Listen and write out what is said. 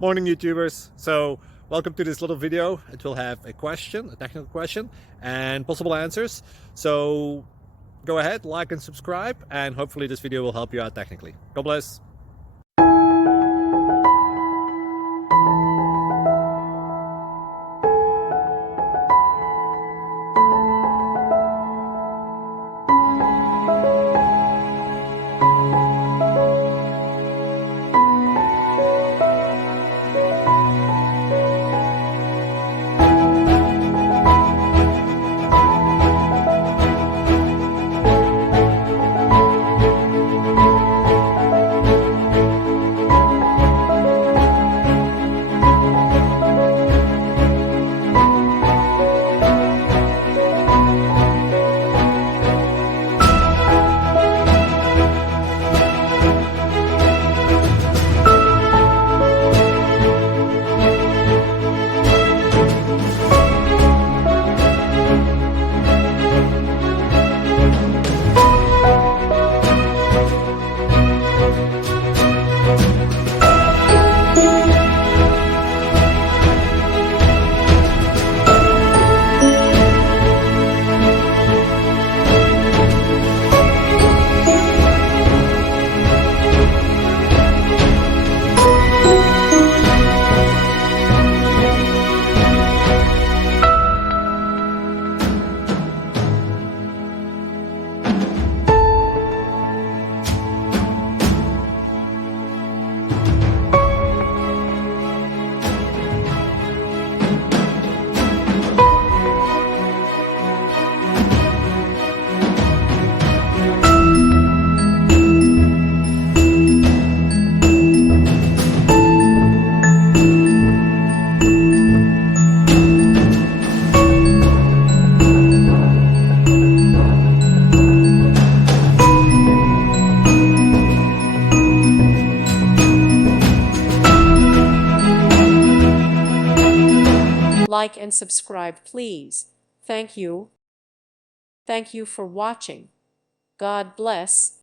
Morning YouTubers. So welcome to this little video. It will have a question, a technical question, and possible answers. So go ahead, like and subscribe, and hopefully this video will help you out technically. God bless. Like and subscribe, please. Thank you. Thank you for watching. God bless.